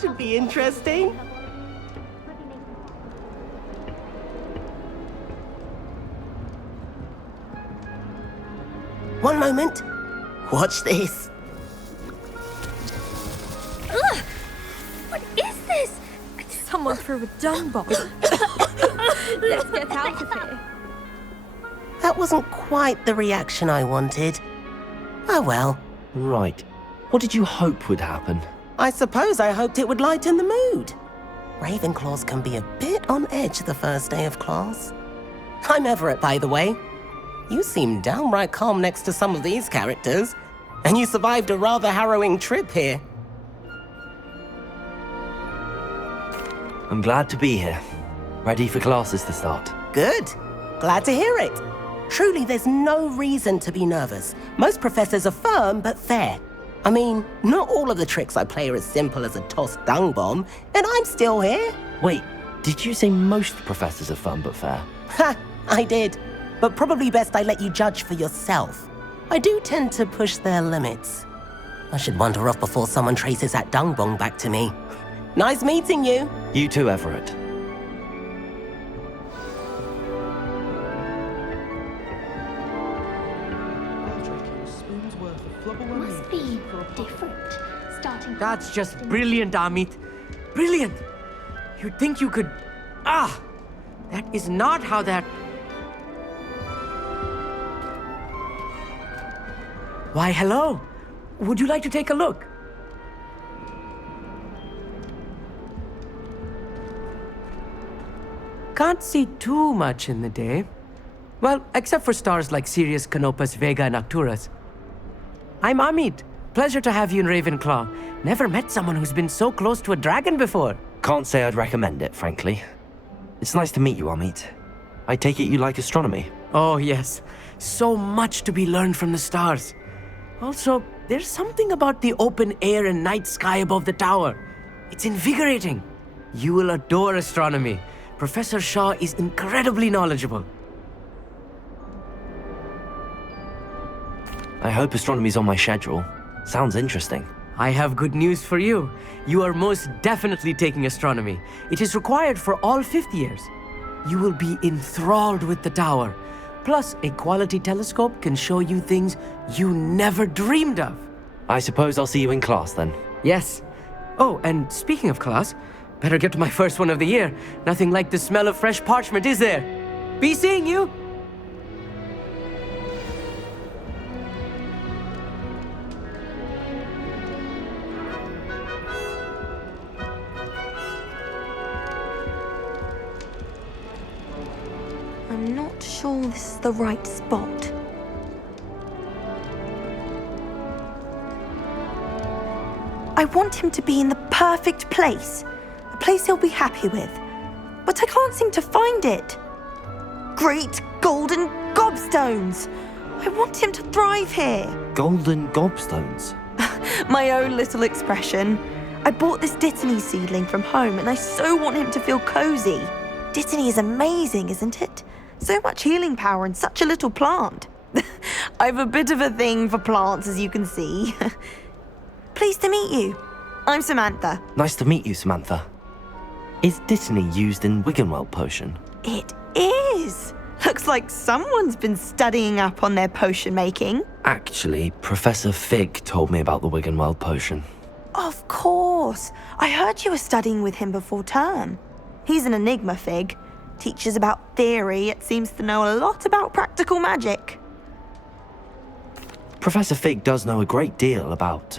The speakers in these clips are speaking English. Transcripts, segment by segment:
This should be interesting. One moment. Watch this. Ugh! What is this? Someone threw a dung bomb. Let's get out of here. That wasn't quite the reaction I wanted. Oh well. Right. What did you hope would happen? I suppose I hoped it would lighten the mood. Ravenclaws can be a bit on edge the first day of class. I'm Everett, by the way. You seem downright calm next to some of these characters, and you survived a rather harrowing trip here. I'm glad to be here. Ready for classes to start. Good. Glad to hear it. Truly, there's no reason to be nervous. Most professors are firm but fair. I mean, not all of the tricks I play are as simple as a tossed dung bomb, and I'm still here. Wait, did you say most professors are fun but fair? Ha, I did. But probably best I let you judge for yourself. I do tend to push their limits. I should wander off before someone traces that dung bomb back to me. Nice meeting you. You too, Everett. Must be different. Starting. That's just brilliant, Amit. Brilliant! You'd think you could... Ah! That is not how that... Why, hello. Would you like to take a look? Can't see too much in the day. Well, except for stars like Sirius, Canopus, Vega, and Arcturus. I'm Amit. Pleasure to have you in Ravenclaw. Never met someone who's been so close to a dragon before. Can't say I'd recommend it, frankly. It's nice to meet you, Amit. I take it you like astronomy? Oh, yes. So much to be learned from the stars. Also, there's something about the open air and night sky above the tower. It's invigorating. You will adore astronomy. Professor Shaw is incredibly knowledgeable. I hope astronomy's on my schedule. Sounds interesting. I have good news for you. You are most definitely taking astronomy. It is required for all fifth years. You will be enthralled with the tower. Plus, a quality telescope can show you things you never dreamed of. I suppose I'll see you in class then. Yes. Oh, and speaking of class, better get to my first one of the year. Nothing like the smell of fresh parchment, is there? Be seeing you! I'm not sure this is the right spot. I want him to be in the perfect place. A place he'll be happy with. But I can't seem to find it. Great golden gobstones! I want him to thrive here. Golden gobstones? My own little expression. I bought this Dittany seedling from home and I so want him to feel cozy. Dittany is amazing, isn't it? So much healing power in such a little plant. I've a bit of a thing for plants, as you can see. Pleased to meet you. I'm Samantha. Nice to meet you, Samantha. Is Dittany used in Wiggenweld potion? It is. Looks like someone's been studying up on their potion making. Actually, Professor Fig told me about the Wiggenweld potion. Of course. I heard you were studying with him before term. He's an enigma, Fig. Teaches about theory, yet seems to know a lot about practical magic. Professor Fig does know a great deal about,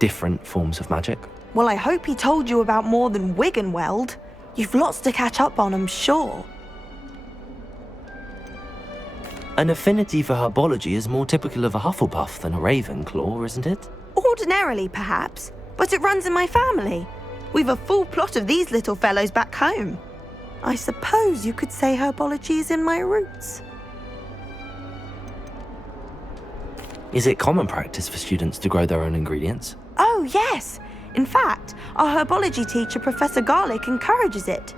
different forms of magic. Well, I hope he told you about more than Wiggenweld. You've lots to catch up on, I'm sure. An affinity for herbology is more typical of a Hufflepuff than a Ravenclaw, isn't it? Ordinarily, perhaps, but it runs in my family. We've a full plot of these little fellows back home. I suppose you could say herbology is in my roots. Is it common practice for students to grow their own ingredients? Oh, yes. In fact, our herbology teacher, Professor Garlick, encourages it.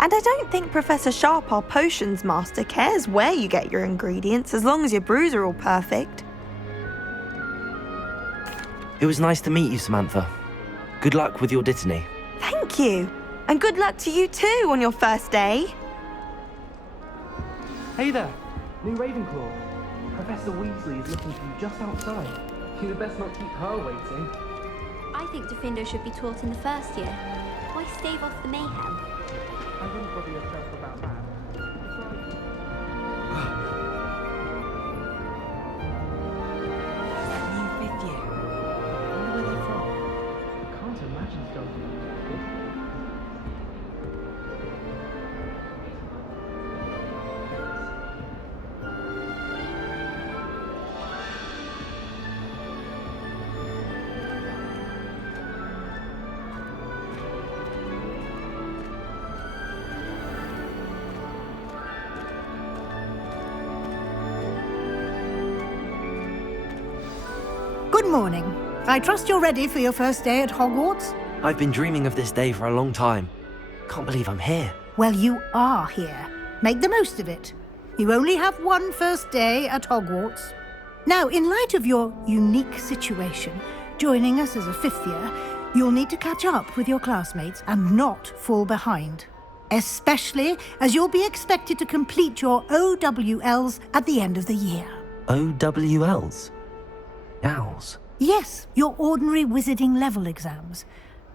And I don't think Professor Sharp, our potions master, cares where you get your ingredients as long as your brews are all perfect. It was nice to meet you, Samantha. Good luck with your dittany. Thank you. And good luck to you too on your first day. Hey there, new Ravenclaw. Professor Weasley is looking for you just outside. You'd best not keep her waiting. I think Defendo should be taught in the first year. Why stave off the mayhem? I wouldn't bother yourself about that. New fifth year. I wonder where they're from. I can't imagine starting. Good morning. I trust you're ready for your first day at Hogwarts? I've been dreaming of this day for a long time. Can't believe I'm here. Well, you are here. Make the most of it. You only have one first day at Hogwarts. Now, in light of your unique situation, joining us as a fifth year, you'll need to catch up with your classmates and not fall behind. Especially as you'll be expected to complete your OWLs at the end of the year. OWLs? Owls? Yes, your ordinary wizarding level exams.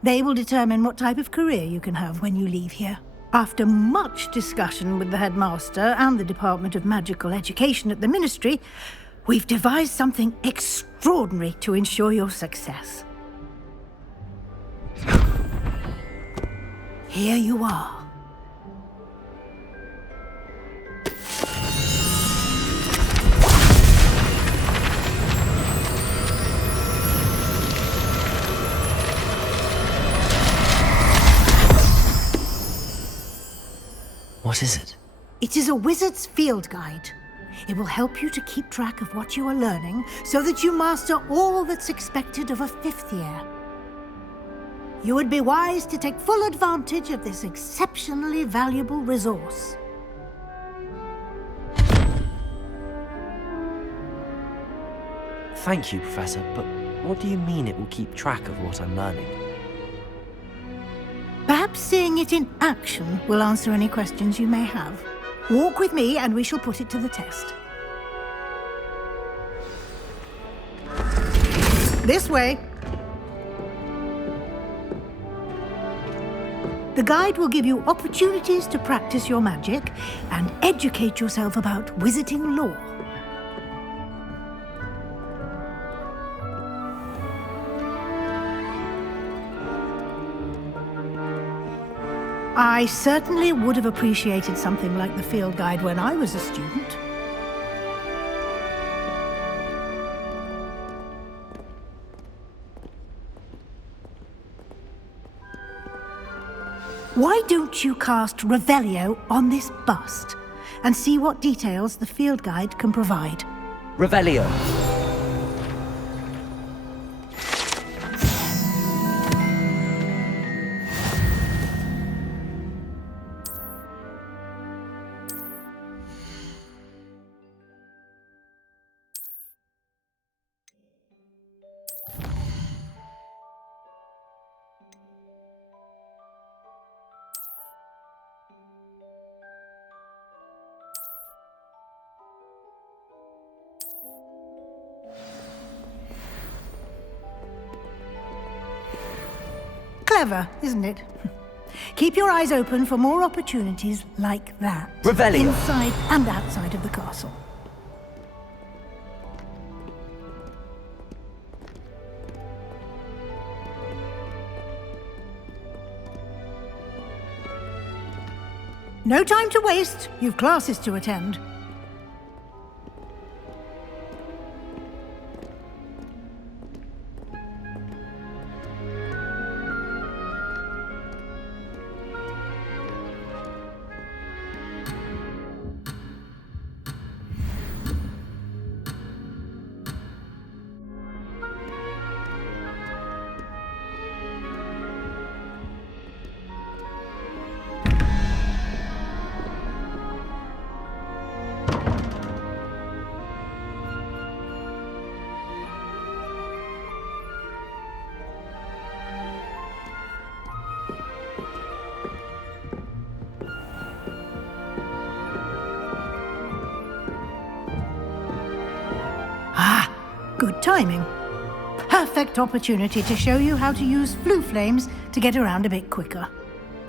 They will determine what type of career you can have when you leave here. After much discussion with the headmaster and the Department of Magical Education at the Ministry, we've devised something extraordinary to ensure your success. Here you are. What is it? It is a wizard's field guide. It will help you to keep track of what you are learning so that you master all that's expected of a fifth year. You would be wise to take full advantage of this exceptionally valuable resource. Thank you, Professor, but what do you mean it will keep track of what I'm learning? Perhaps seeing it in action will answer any questions you may have. Walk with me and we shall put it to the test. This way. The guide will give you opportunities to practice your magic and educate yourself about wizarding lore. I certainly would have appreciated something like the field guide when I was a student. Why don't you cast Revelio on this bust and see what details the field guide can provide? Revelio! Clever, isn't it? Keep your eyes open for more opportunities like that. Revelio. Inside and outside of the castle. No time to waste. You've classes to attend. Good timing. Perfect opportunity to show you how to use flue flames to get around a bit quicker.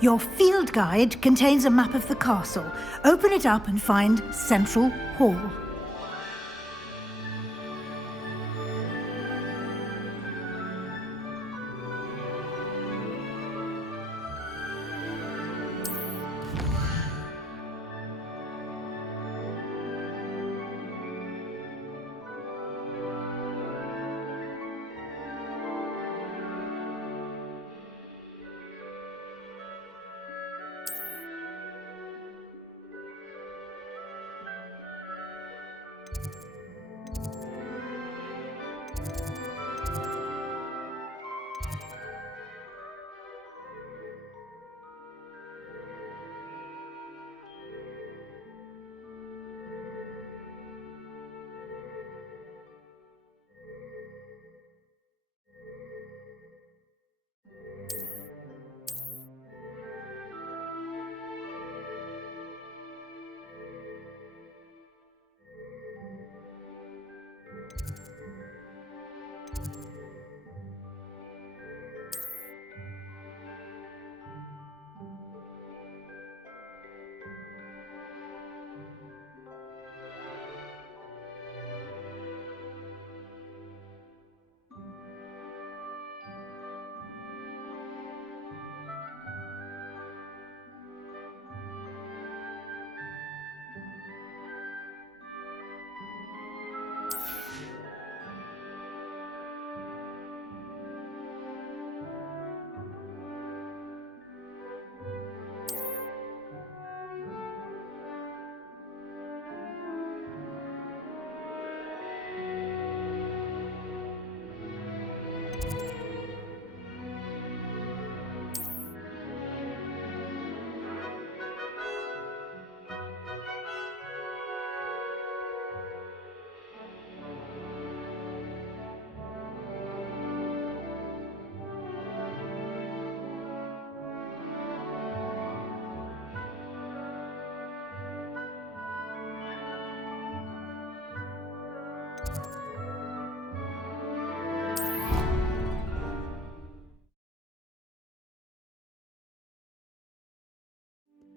Your field guide contains a map of the castle. Open it up and find Central Hall.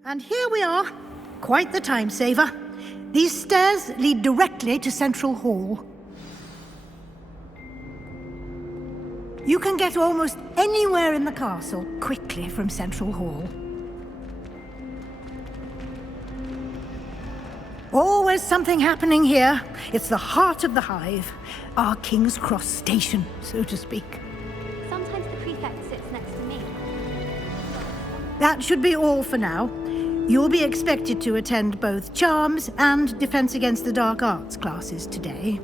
And here we are. Quite the time saver. These stairs lead directly to Central Hall. You can get almost anywhere in the castle quickly from Central Hall. Always something happening here. It's the heart of the hive. Our King's Cross station, so to speak. Sometimes the prefect sits next to me. That should be all for now. You'll be expected to attend both Charms and Defense Against the Dark Arts classes today.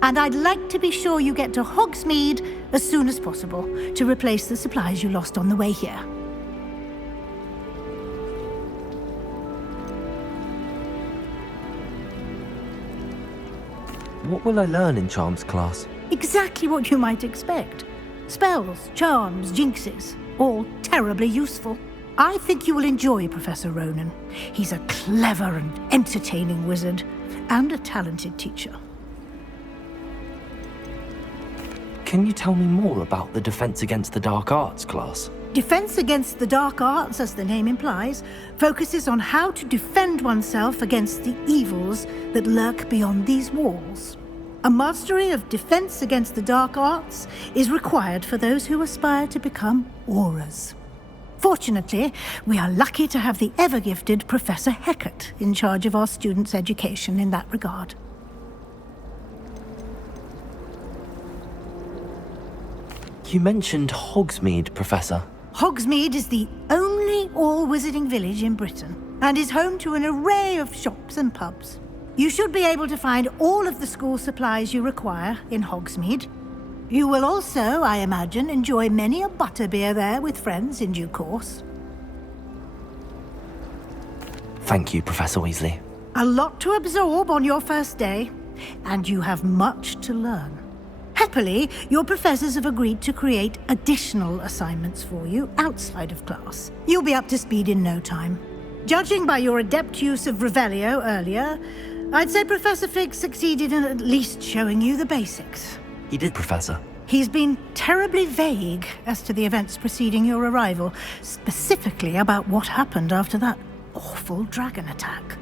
And I'd like to be sure you get to Hogsmeade as soon as possible to replace the supplies you lost on the way here. What will I learn in Charms class? Exactly what you might expect. Spells, charms, jinxes, all terribly useful. I think you will enjoy Professor Ronan. He's a clever and entertaining wizard, and a talented teacher. Can you tell me more about the Defense Against the Dark Arts class? Defense Against the Dark Arts, as the name implies, focuses on how to defend oneself against the evils that lurk beyond these walls. A mastery of Defense Against the Dark Arts is required for those who aspire to become auras. Fortunately, we are lucky to have the ever-gifted Professor Hecat in charge of our students' education in that regard. You mentioned Hogsmeade, Professor. Hogsmeade is the only all-wizarding village in Britain and is home to an array of shops and pubs. You should be able to find all of the school supplies you require in Hogsmeade. You will also, I imagine, enjoy many a butterbeer there with friends in due course. Thank you, Professor Weasley. A lot to absorb on your first day, and you have much to learn. Happily, your professors have agreed to create additional assignments for you outside of class. You'll be up to speed in no time. Judging by your adept use of Revelio earlier, I'd say Professor Fig succeeded in at least showing you the basics. He did, Professor. He's been terribly vague as to the events preceding your arrival, specifically about what happened after that awful dragon attack.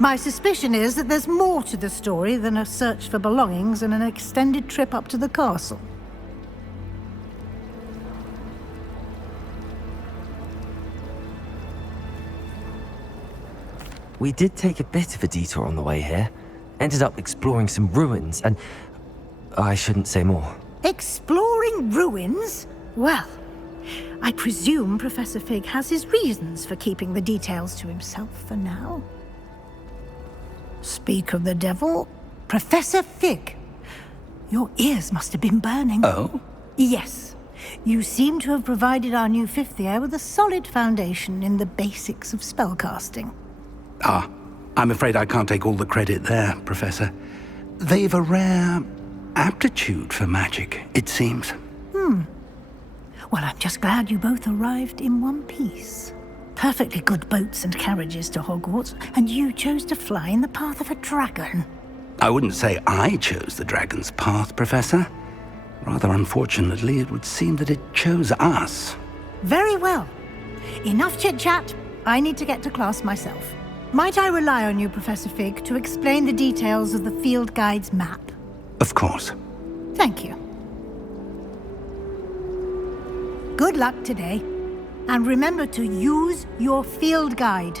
My suspicion is that there's more to the story than a search for belongings and an extended trip up to the castle. We did take a bit of a detour on the way here. Ended up exploring some ruins, and I shouldn't say more. Exploring ruins? Well, I presume Professor Fig has his reasons for keeping the details to himself for now. Speak of the devil, Professor Fig. Your ears must have been burning. Oh? Yes. You seem to have provided our new fifth year with a solid foundation in the basics of spellcasting. Ah, I'm afraid I can't take all the credit there, Professor. They've a rare aptitude for magic, it seems. Well, I'm just glad you both arrived in one piece. Perfectly good boats and carriages to Hogwarts, and you chose to fly in the path of a dragon. I wouldn't say I chose the dragon's path, Professor. Rather unfortunately, it would seem that it chose us. Very well. Enough chit-chat. I need to get to class myself. Might I rely on you, Professor Fig, to explain the details of the field guide's map? Of course. Thank you. Good luck today. And remember to use your field guide.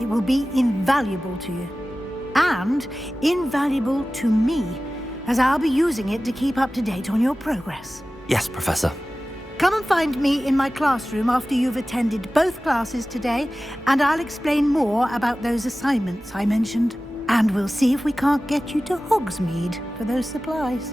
It will be invaluable to you. And invaluable to me, as I'll be using it to keep up to date on your progress. Yes, Professor. Come and find me in my classroom after you've attended both classes today, and I'll explain more about those assignments I mentioned. And we'll see if we can't get you to Hogsmeade for those supplies.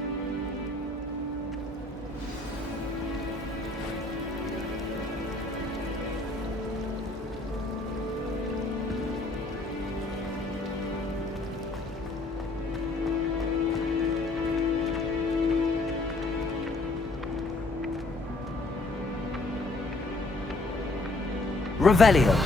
Revelio.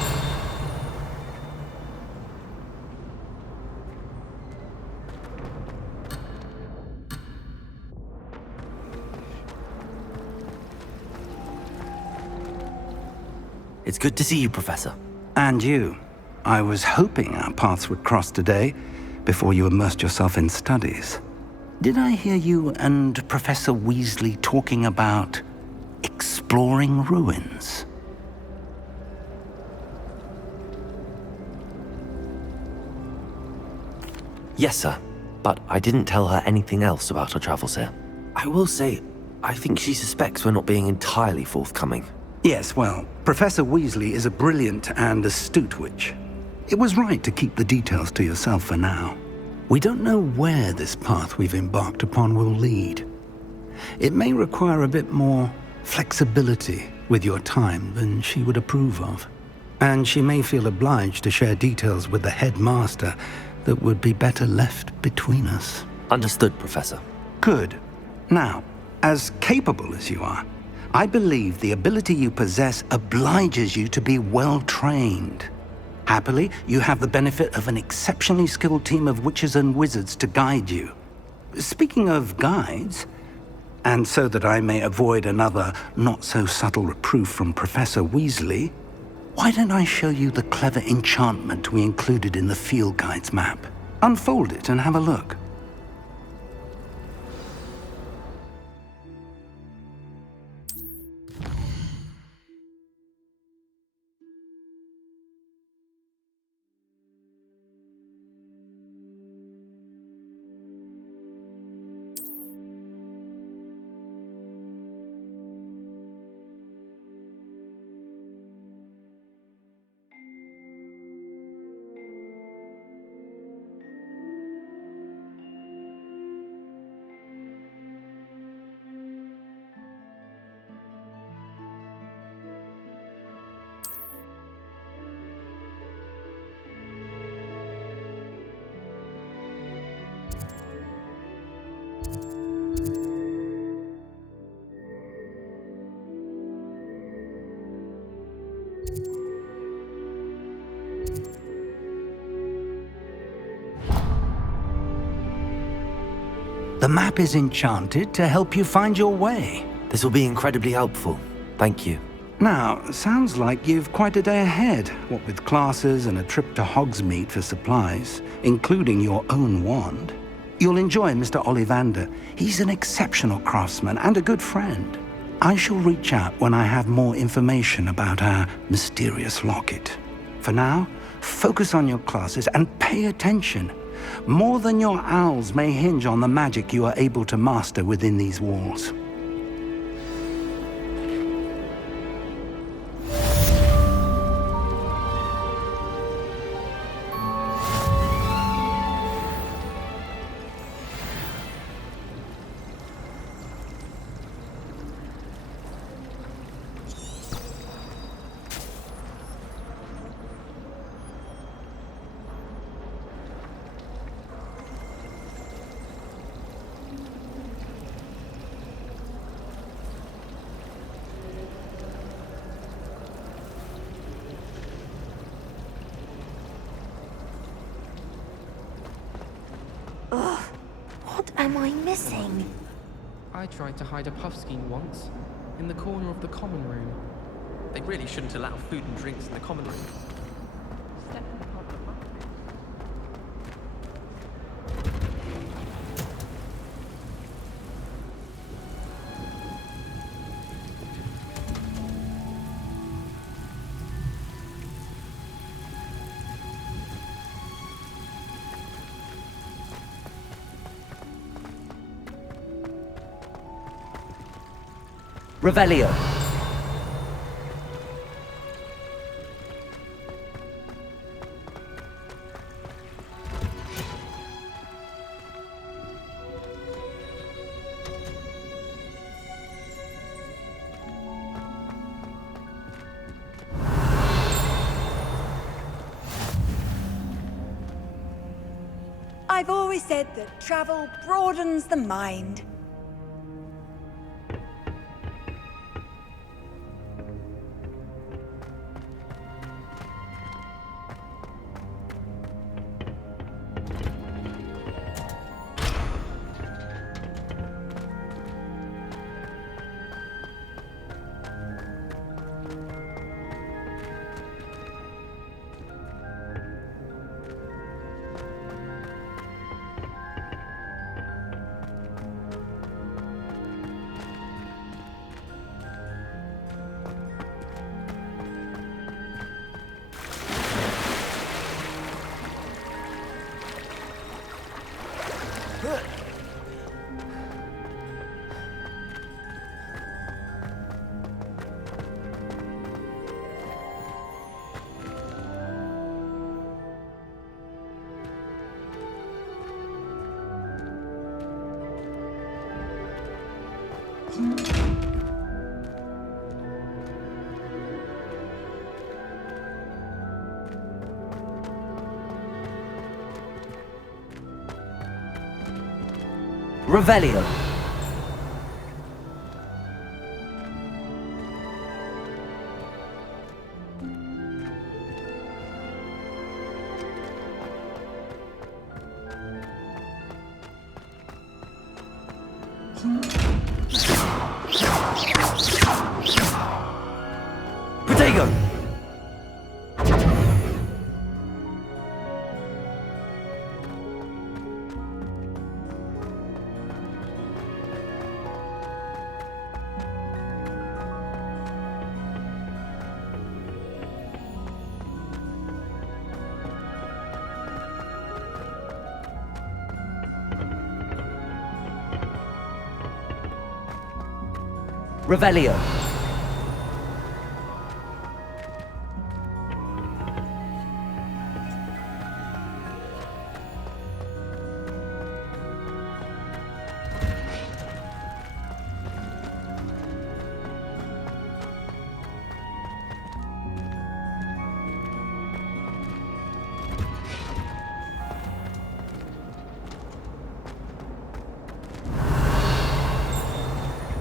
It's good to see you, Professor. And you. I was hoping our paths would cross today, before you immersed yourself in studies. Did I hear you and Professor Weasley talking about exploring ruins? Yes, sir. But I didn't tell her anything else about our travels here. I will say, I think she suspects we're not being entirely forthcoming. Yes, well, Professor Weasley is a brilliant and astute witch. It was right to keep the details to yourself for now. We don't know where this path we've embarked upon will lead. It may require a bit more flexibility with your time than she would approve of. And she may feel obliged to share details with the headmaster that would be better left between us. Understood, Professor. Good. Now, as capable as you are, I believe the ability you possess obliges you to be well-trained. Happily, you have the benefit of an exceptionally skilled team of witches and wizards to guide you. Speaking of guides, and so that I may avoid another not-so-subtle reproof from Professor Weasley, why don't I show you the clever enchantment we included in the field guide's map? Unfold it and have a look. The map is enchanted to help you find your way. This will be incredibly helpful. Thank you. Now, sounds like you've quite a day ahead, what with classes and a trip to Hogsmeade for supplies, including your own wand. You'll enjoy Mr. Ollivander. He's an exceptional craftsman and a good friend. I shall reach out when I have more information about our mysterious locket. For now, focus on your classes and pay attention. More than your owls may hinge on the magic you are able to master within these walls. What am I missing? I tried to hide a puffskein once, in the corner of the common room. They really shouldn't allow food and drinks in the common room. Revelio. I've always said that travel broadens the mind. Revelio. Protego. Revelio.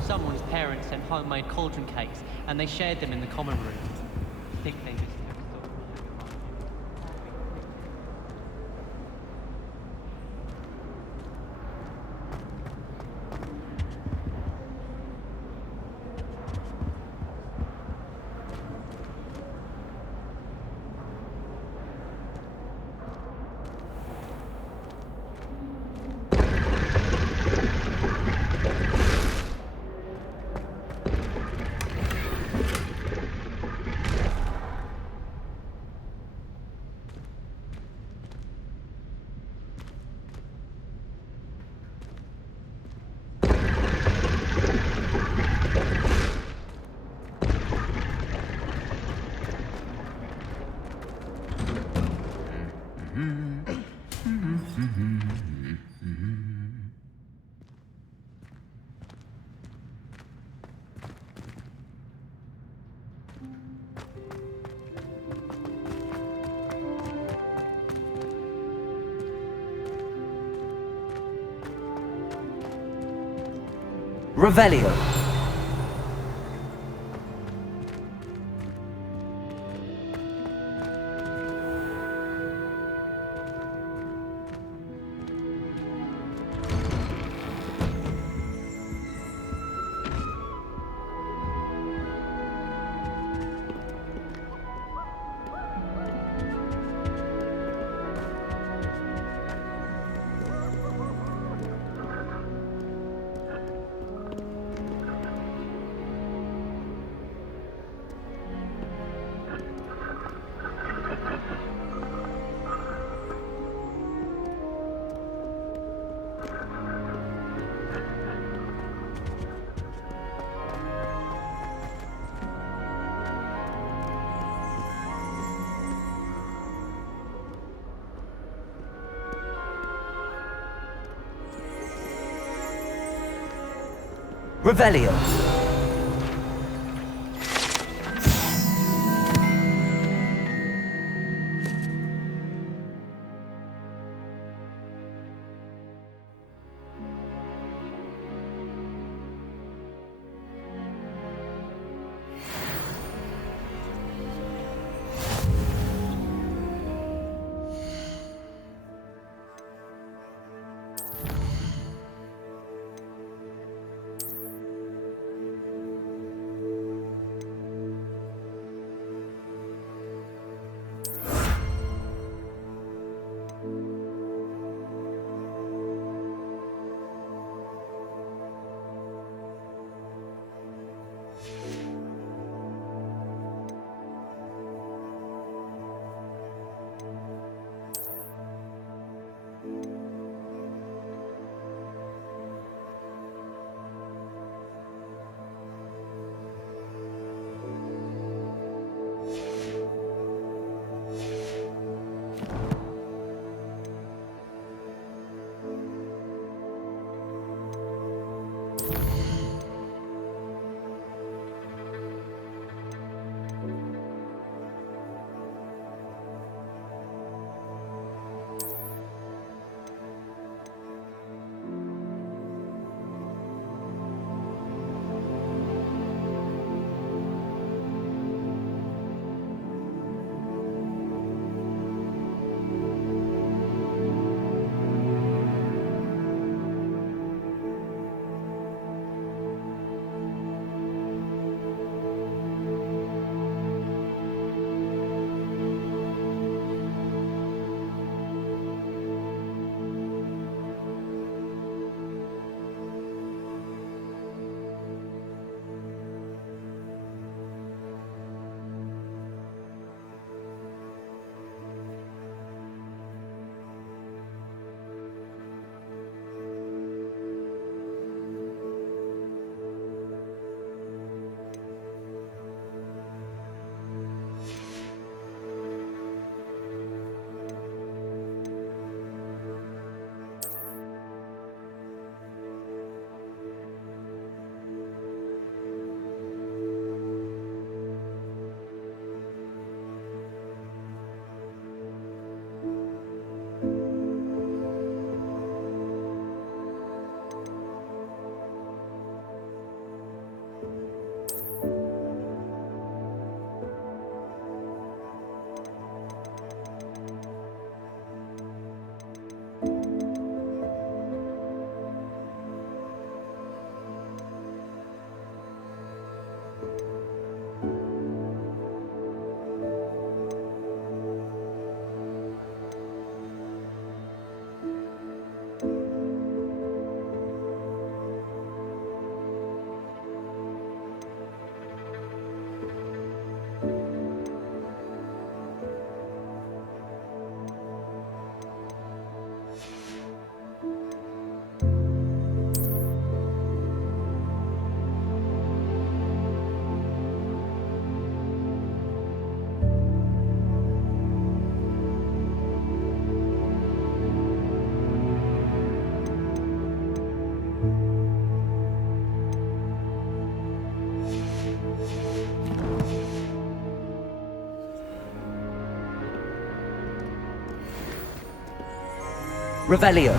Someone's parents sent homemade cauldron cakes, and they shared them in the common room. Think they just never thought. Revelio. Revelio. Revelio.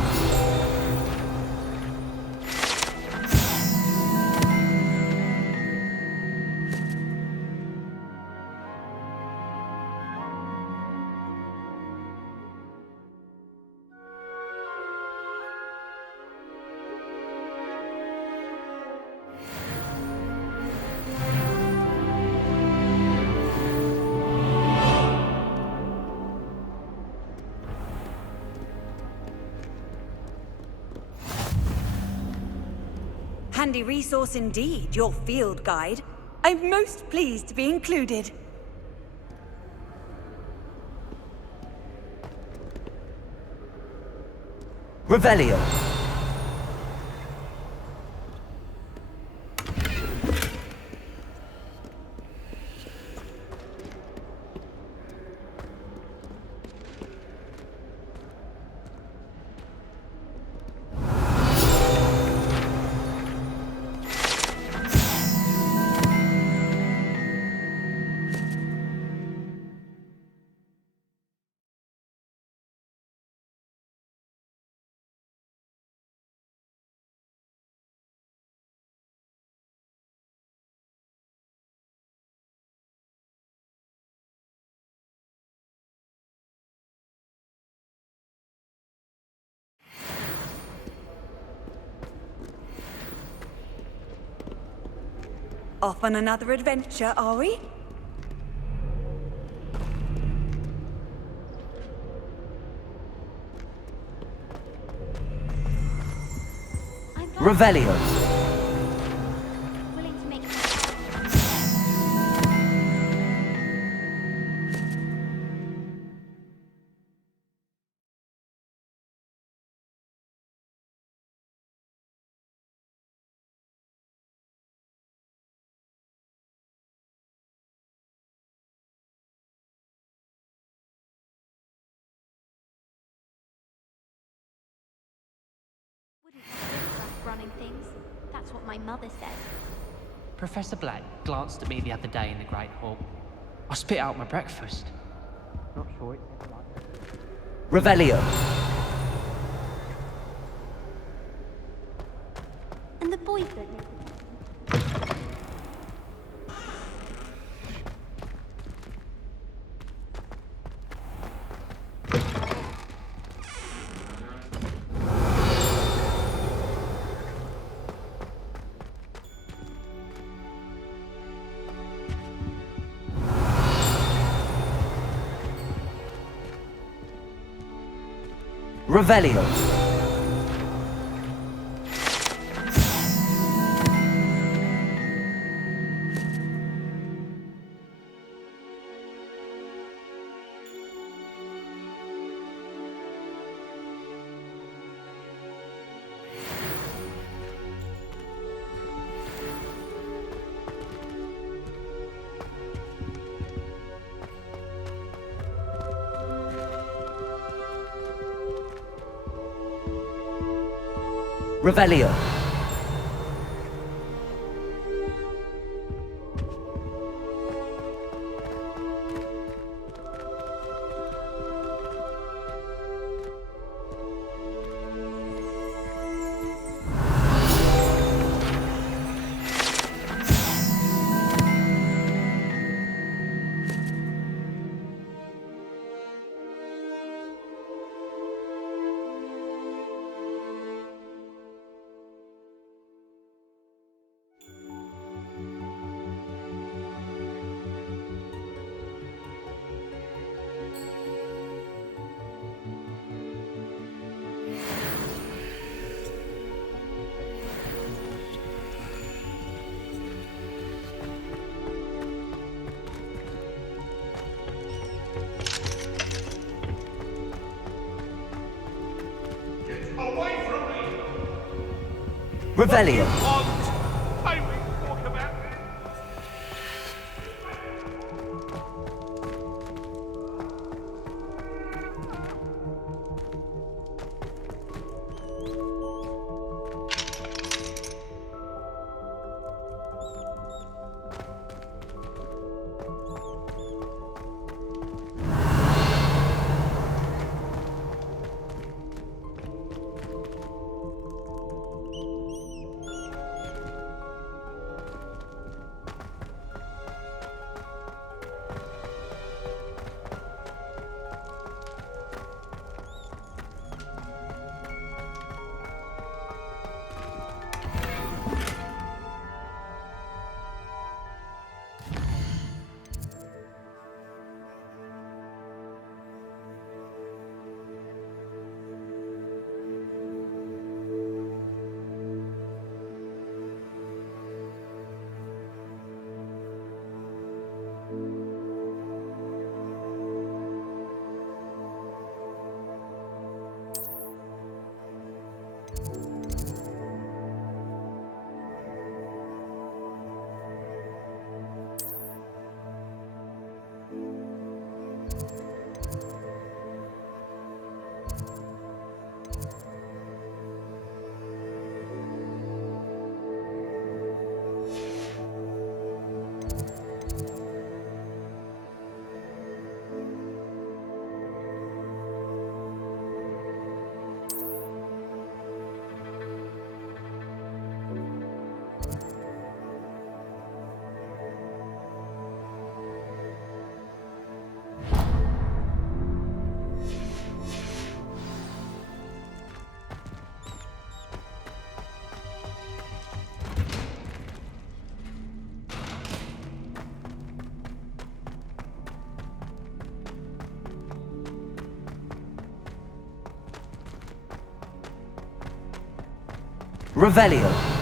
handy resource indeed, your field guide. I'm most pleased to be included. Revelio. Off on another adventure, are we? Revelio. Willing to make wouldn't want riffraff running things. That's what my mother says. Professor Black glanced at me the other day in the Great Hall. I spit out my breakfast. Not sure it's ever like that. Revelio. And the boys don't know. Revelio. Revelio. Revelio. Revelio.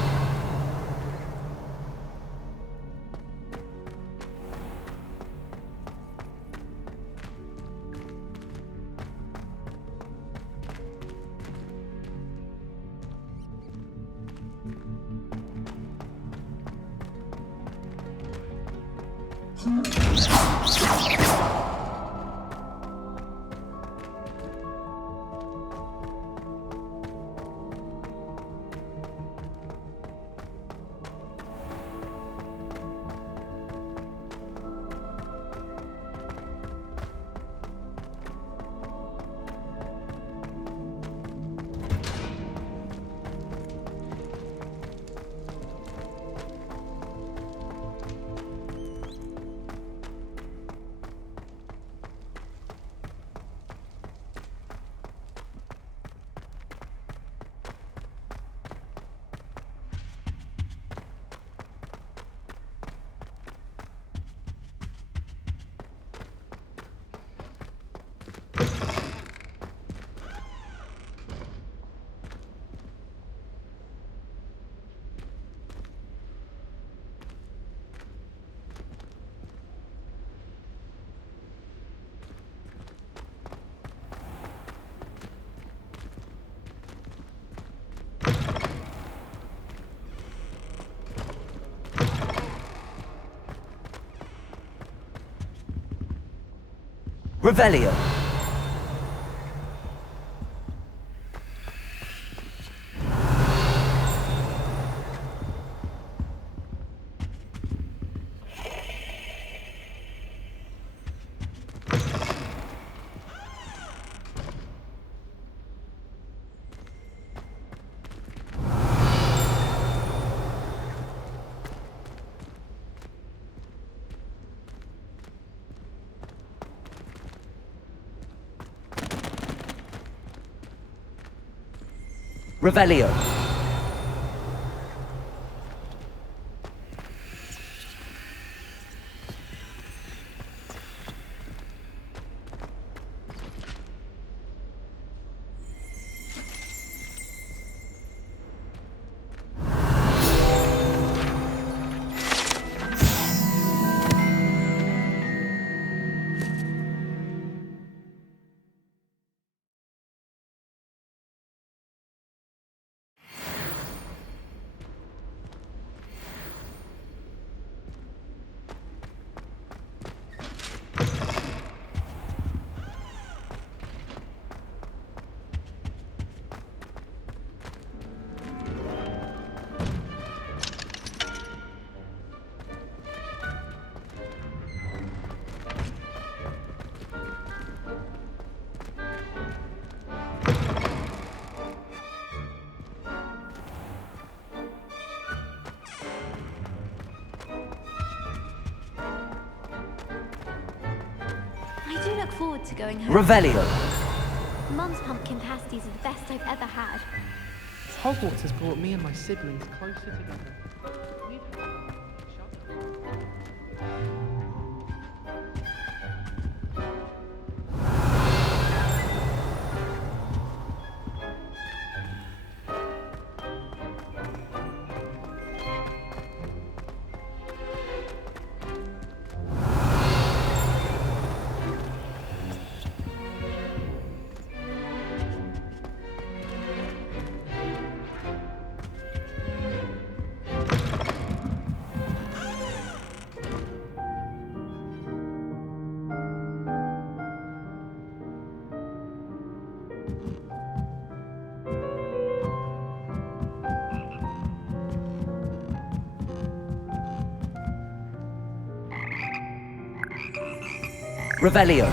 Revelio. Revelio. I do look forward to going home. Revelio. Mum's pumpkin pasties are the best I've ever had. Hogwarts has brought me and my siblings closer together. We've had each other. Revelio.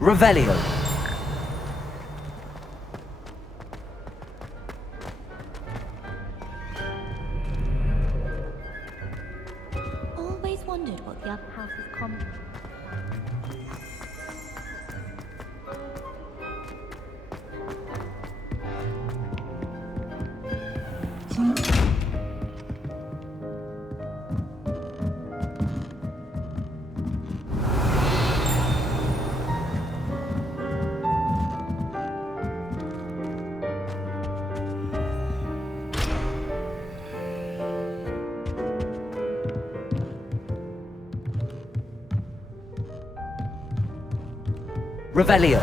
Revelio. Always wondered what the upper house is common. Revelio.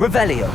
Revelio.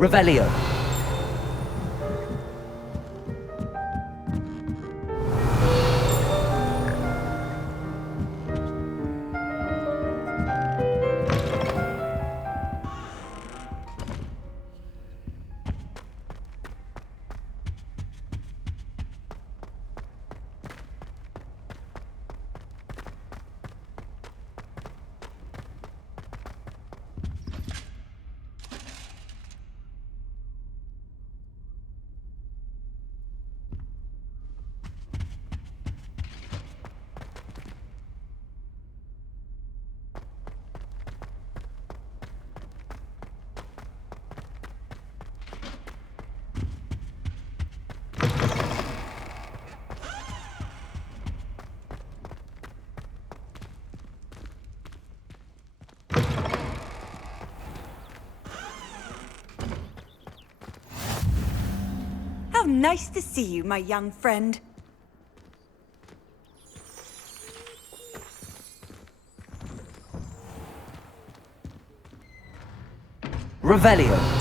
Revelio. How nice to see you, my young friend. Revelio.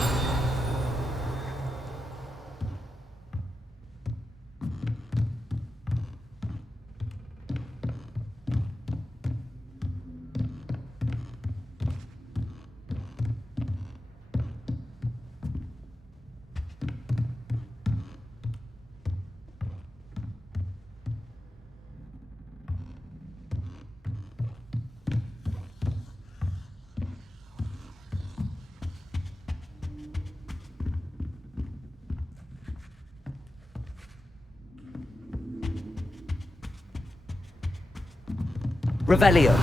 Revelio.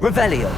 Revelio.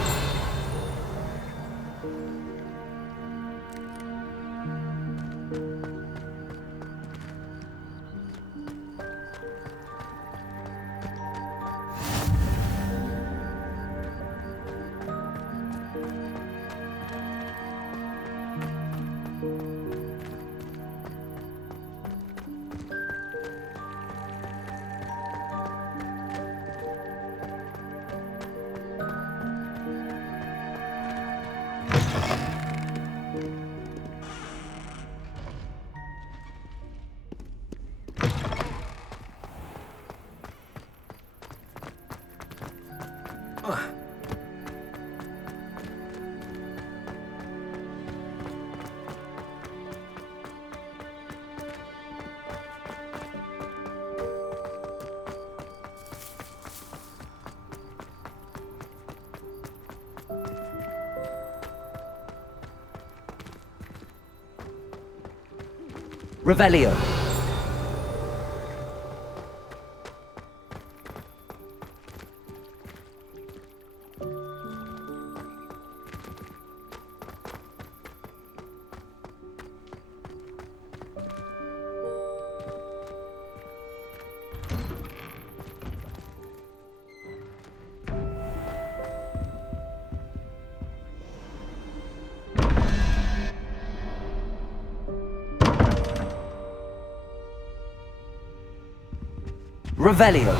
Revelio. Revelio.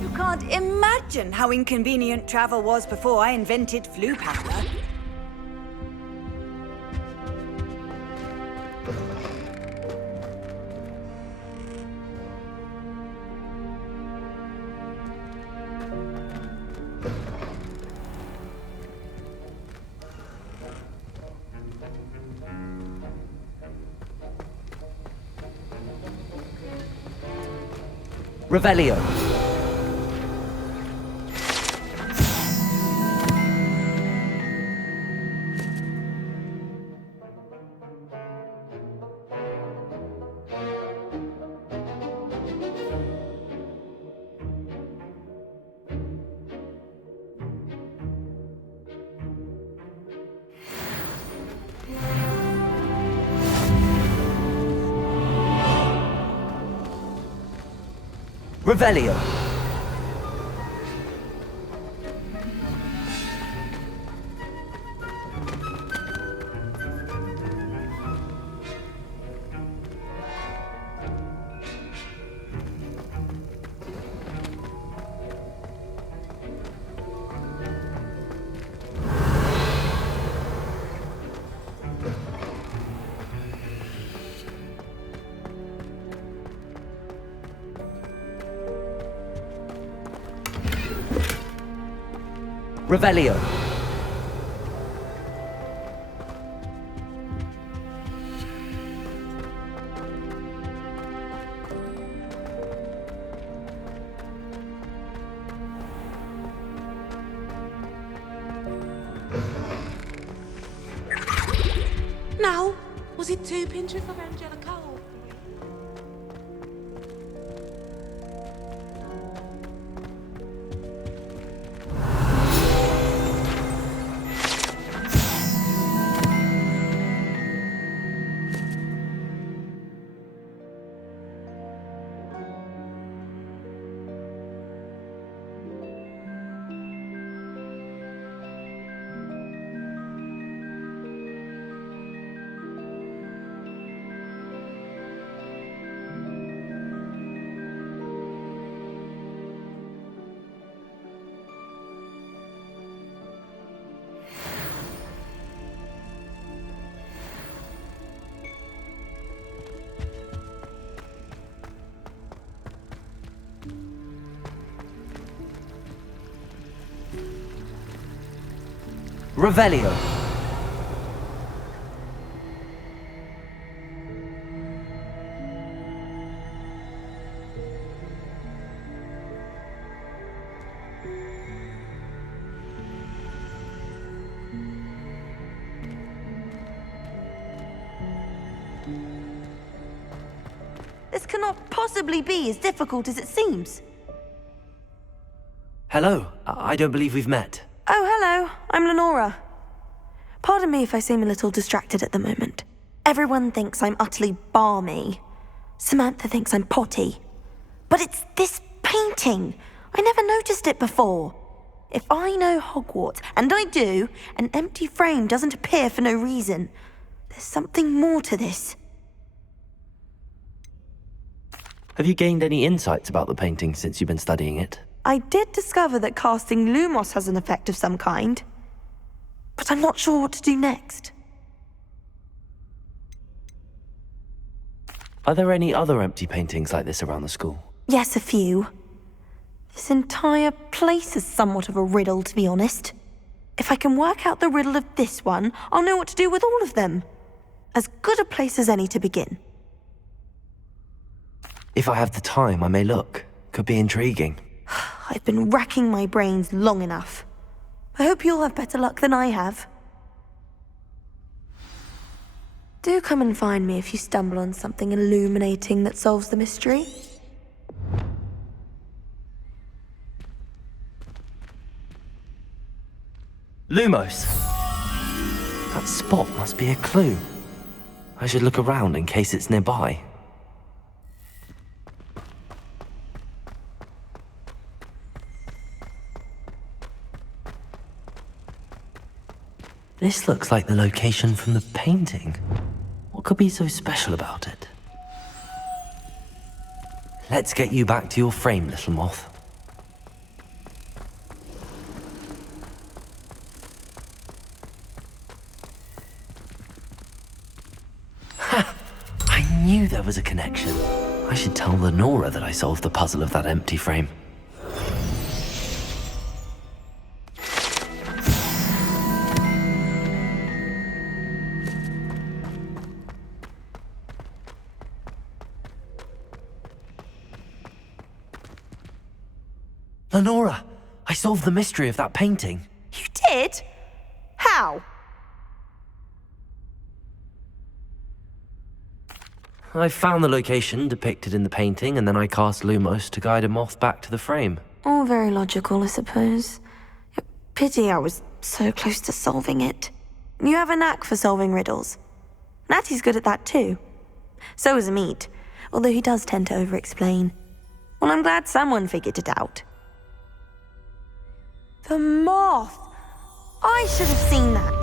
You can't imagine how inconvenient travel was before I invented flu powder. Revelio. Revelio. Revelio. Now, was it 2 pinches of Angelica? Revelio. This cannot possibly be as difficult as it seems. Hello, I don't believe we've met. Oh, hello. I'm Lenora. Pardon me if I seem a little distracted at the moment. Everyone thinks I'm utterly balmy. Samantha thinks I'm potty. But it's this painting. I never noticed it before. If I know Hogwarts, and I do, an empty frame doesn't appear for no reason. There's something more to this. Have you gained any insights about the painting since you've been studying it? I did discover that casting Lumos has an effect of some kind. But I'm not sure what to do next. Are there any other empty paintings like this around the school? Yes, a few. This entire place is somewhat of a riddle, to be honest. If I can work out the riddle of this one, I'll know what to do with all of them. As good a place as any to begin. If I have the time, I may look. Could be intriguing. I've been racking my brains long enough. I hope you'll have better luck than I have. Do come and find me if you stumble on something illuminating that solves the mystery. Lumos! That spot must be a clue. I should look around in case it's nearby. This looks like the location from the painting. What could be so special about it? Let's get you back to your frame, little moth. Ha! I knew there was a connection. I should tell Lenora that I solved the puzzle of that empty frame. Lenora, I solved the mystery of that painting. You did? How? I found the location depicted in the painting, and then I cast Lumos to guide a moth back to the frame. All very logical, I suppose. Pity I was so close to solving it. You have a knack for solving riddles. Natty's good at that too. So is Amit, although he does tend to over-explain. Well, I'm glad someone figured it out. The moth! I should have seen that.